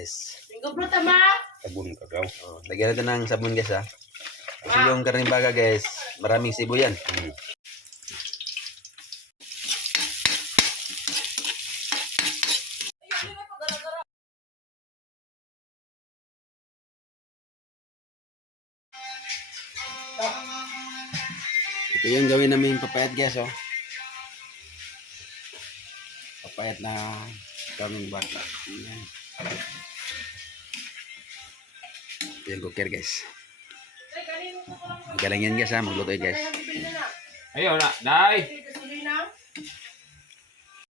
guys. Sabon kagaw. Oh, lagyan natin ng sabon guys ha. Kasi yung karning baga guys, maraming sibo yan. Ito yung gawin namin papayat guys oh. Papayat na karning baka. Ayan. Ito yung cooker guys. Magaling yan guys ha, magluto guys. Ayaw na, day.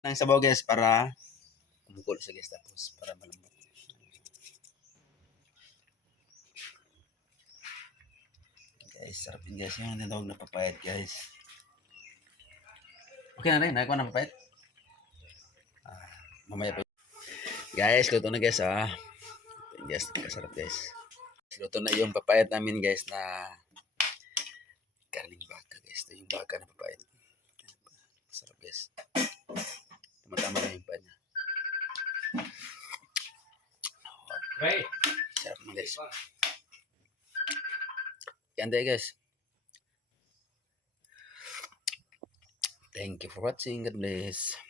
Ng sabaw guys para kumukulo sa guys tapos para malambot. Guys, sarap yun guys. Yung tinatawag na papayat guys. Okay na rin, nakakuha ng papayat. Mamaya pa. Guys, luto na guys ah. Guys, kasarap guys. Luto na yung papayat namin guys na karning baka guys. Ito yung baka na papayat. Sarap guys. Tama-tama na yung pa niya. Ray. Sarap na guys. Yan tayo guys. Thank you for watching. God bless.